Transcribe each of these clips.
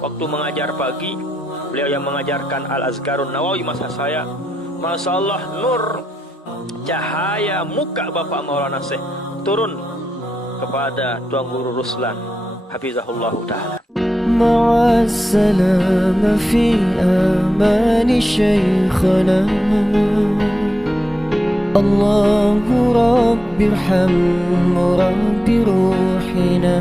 waktu mengajar pagi, beliau yang mengajarkan Al-Azkarun Nawawi masa saya. Masya Allah, nur cahaya muka Bapak Maulana Syekh turun kepada Tuan Guru Ruslan hafizahullah ta'ala. Ma'assalam fi amani syekhana Allahu Rabbirhamhu Rabbi ruhina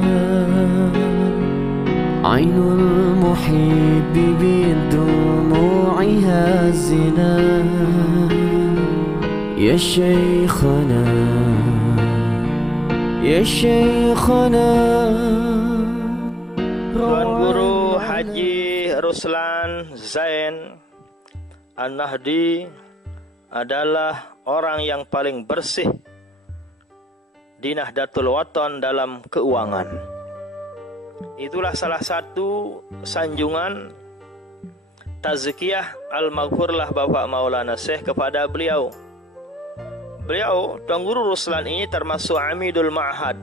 Ainul muhibbi bidumu'iha zina Ya Syekhana Ya Syekhana. Tuan Guru Haji Ruslan Zain An-Nahdi adalah orang yang paling bersih di Nahdlatul Wathon dalam keuangan. Itulah salah satu sanjungan tazkiyah al-maghfurlah Bapak Maulana Syekh kepada beliau. Beliau, Tuan Guru Ruslan ini termasuk Amidul Ma'had.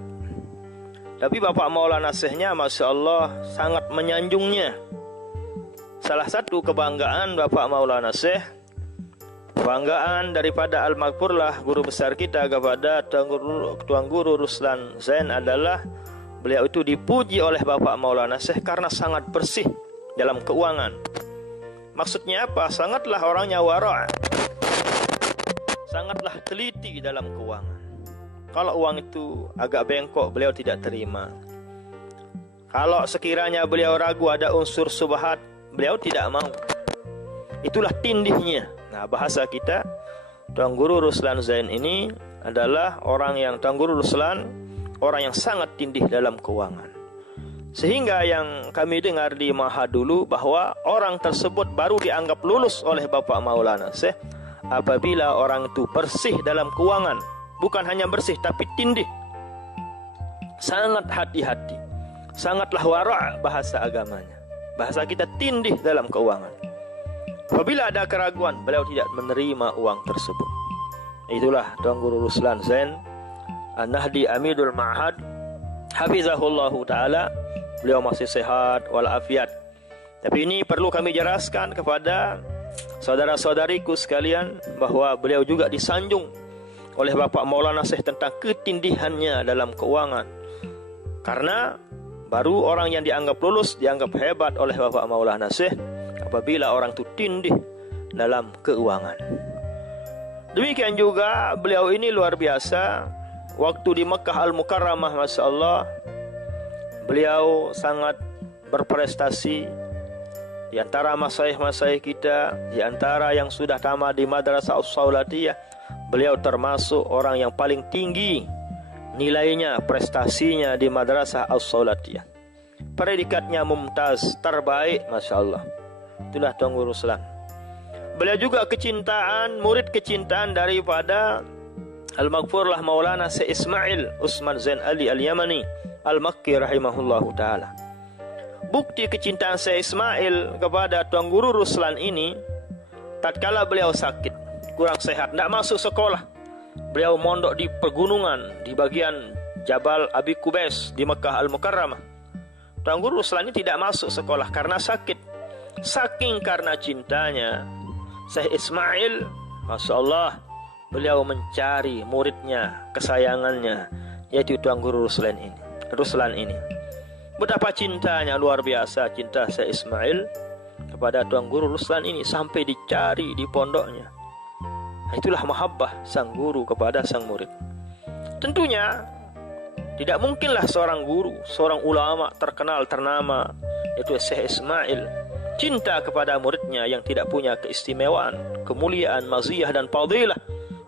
Tapi Bapak Maulana Syekhnya Masya Allah sangat menyanjungnya. Salah satu kebanggaan Bapak Maulana Syekh, kebanggaan daripada al-maghfurlah guru besar kita kepada Tuan Guru Ruslan Zain adalah beliau itu dipuji oleh Bapak Maulana Syekh karena sangat bersih dalam keuangan. Maksudnya apa? Sangatlah orangnya wara', sangatlah teliti dalam keuangan. Kalau uang itu agak bengkok, beliau tidak terima. Kalau sekiranya beliau ragu ada unsur subhat, beliau tidak mau. Itulah tindihnya. Nah, bahasa kita, Tuan Guru Ruslan Zain ini adalah orang yang, Tuan Guru Ruslan, orang yang sangat tindih dalam keuangan. Sehingga yang kami dengar di Ma'had dulu bahwa orang tersebut baru dianggap lulus oleh Bapak Maulana Syekh apabila orang itu bersih dalam keuangan. Bukan hanya bersih tapi tindih, sangat hati-hati, sangatlah wara' bahasa agamanya. Bahasa kita tindih dalam keuangan. Apabila ada keraguan, beliau tidak menerima uang tersebut. Itulah Tuan Guru Ruslan Zain An-Nahdi Amidul Ma'had hafizahullahu ta'ala. Beliau masih sehat walafiat. Tapi ini perlu kami jelaskan kepada saudara-saudariku sekalian bahwa beliau juga disanjung oleh Bapak Maulana Syekh tentang ketindihannya dalam keuangan. Karena baru orang yang dianggap lulus, dianggap hebat oleh Bapak Maulana Syekh apabila orang itu tindih dalam keuangan. Demikian juga beliau ini luar biasa. Waktu di Mekah Al-Mukarramah, Masya Allah, beliau sangat berprestasi. Di antara masyayikh-masyayikh kita, di antara yang sudah tamat di Madrasah As-Saulatiyah, beliau termasuk orang yang paling tinggi nilainya, prestasinya di Madrasah As-Saulatiyah. Predikatnya mumtaz, terbaik, Masya Allah. Itulah Tuan Guru Ruslan. Beliau juga murid kecintaan daripada Al-Maghfurlah Maulana Syekh Ismail Usman Zain Ali Al-Yamani Al-Makki rahimahullahu ta'ala. Bukti kecintaan Syekh Ismail kepada Tuan Guru Ruslan ini, tatkala beliau sakit, kurang sehat, tidak masuk sekolah. Beliau mondok di pegunungan di bagian Jabal Abi Kubais di Mekah Al-Mukarramah. Tuan Guru Ruslan ini tidak masuk sekolah karena sakit. Saking karena cintanya Syekh Ismail, Masya Allah, beliau mencari muridnya, kesayangannya, yaitu Tuan Guru Ruslan ini. Betapa cintanya luar biasa, cinta Syekh Ismail kepada Tuan Guru Ruslan ini sampai dicari di pondoknya. Itulah mahabbah sang guru kepada sang murid. Tentunya tidak mungkinlah seorang guru, seorang ulama terkenal ternama, yaitu Syekh Ismail, cinta kepada muridnya yang tidak punya keistimewaan, kemuliaan, maziyah dan fadilah.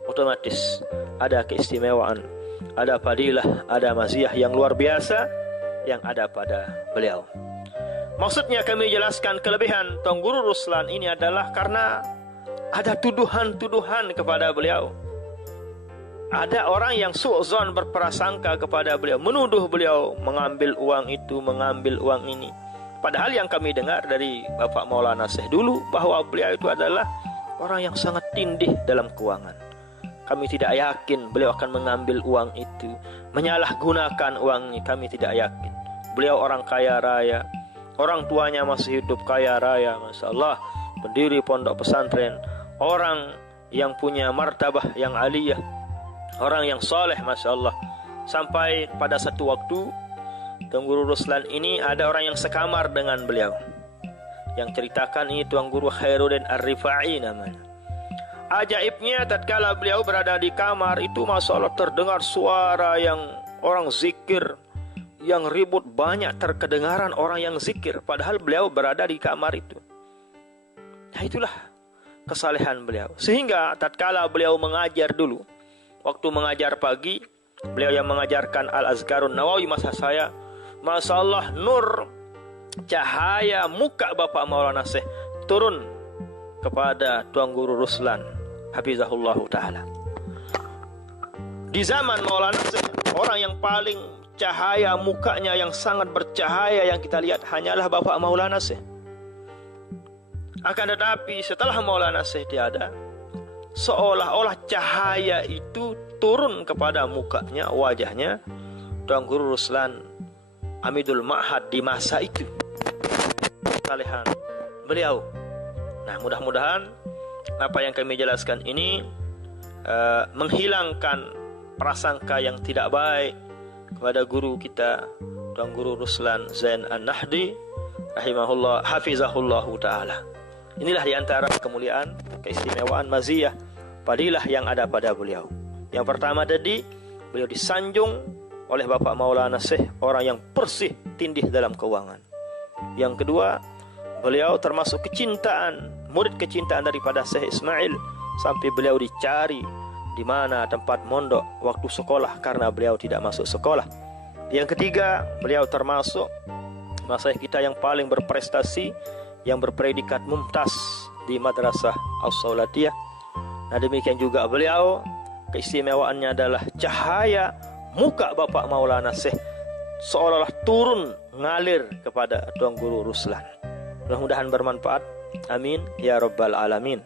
Otomatis ada keistimewaan, ada fadilah, ada maziyah yang luar biasa yang ada pada beliau. Maksudnya kami jelaskan kelebihan Tuan Guru Ruslan ini adalah karena ada tuduhan-tuduhan kepada beliau. Ada orang yang su'zon, berprasangka kepada beliau, menuduh beliau mengambil uang itu, mengambil uang ini. Padahal yang kami dengar dari Bapak Maulana Syekh dulu bahwa beliau itu adalah orang yang sangat tindih dalam keuangan. Kami tidak yakin beliau akan mengambil uang itu, menyalahgunakan uang ini. Kami tidak yakin. Beliau orang kaya raya, orang tuanya masih hidup kaya raya, Masya Allah, pendiri pondok pesantren, orang yang punya martabah yang aliyah, orang yang soleh, Masya Allah. Sampai pada satu waktu Tuan Guru Ruslan ini ada orang yang sekamar dengan beliau. Yang ceritakan ini Tuan Guru Khairuddin Ar-Rifai namanya. Ajaibnya tatkala beliau berada di kamar itu, Masya Allah, terdengar suara yang orang zikir, yang ribut, banyak terkedengaran orang yang zikir, padahal beliau berada di kamar itu. Nah, itulah kesalehan beliau. Sehingga tatkala beliau mengajar dulu, waktu mengajar pagi, beliau yang mengajarkan Al-Azkarun Nawawi masa saya, Masya Allah, nur cahaya muka Bapak Maulana Syekh turun kepada Tuan Guru Ruslan Hafizahullahu Ta'ala. Di zaman Maulana Syekh, orang yang paling cahaya mukanya, yang sangat bercahaya yang kita lihat hanyalah Bapak Maulana Syekh. Akan tetapi setelah Maulana Syekh tiada, seolah-olah cahaya itu turun kepada mukanya, wajahnya Tuan Guru Ruslan Amidul Ma'had di masa itu. Kesalehan beliau. Nah, mudah-mudahan apa yang kami jelaskan ini menghilangkan prasangka yang tidak baik kepada guru kita Tuan Guru Ruslan Zain An-Nahdi rahimahullah, hafizahullahu ta'ala. Inilah diantara kemuliaan, keistimewaan, maziyah, fadilah yang ada pada beliau. Yang pertama tadi, beliau disanjung oleh Bapak Maulana Syekh, orang yang bersih tindih dalam keuangan. Yang kedua, beliau termasuk kecintaan, murid kecintaan daripada Syekh Ismail, sampai beliau dicari di mana tempat mondok waktu sekolah karena beliau tidak masuk sekolah. Yang ketiga, beliau termasuk masyayikh kita yang paling berprestasi, yang berpredikat mumtaz di Madrasah As-Saulatiyah. Nah, demikian juga beliau, keistimewaannya adalah cahaya muka Bapak Maulana Syekh seolah-olah turun ngalir kepada Tuan Guru Ruslan. Mudah-mudahan bermanfaat. Amin ya rabbal alamin.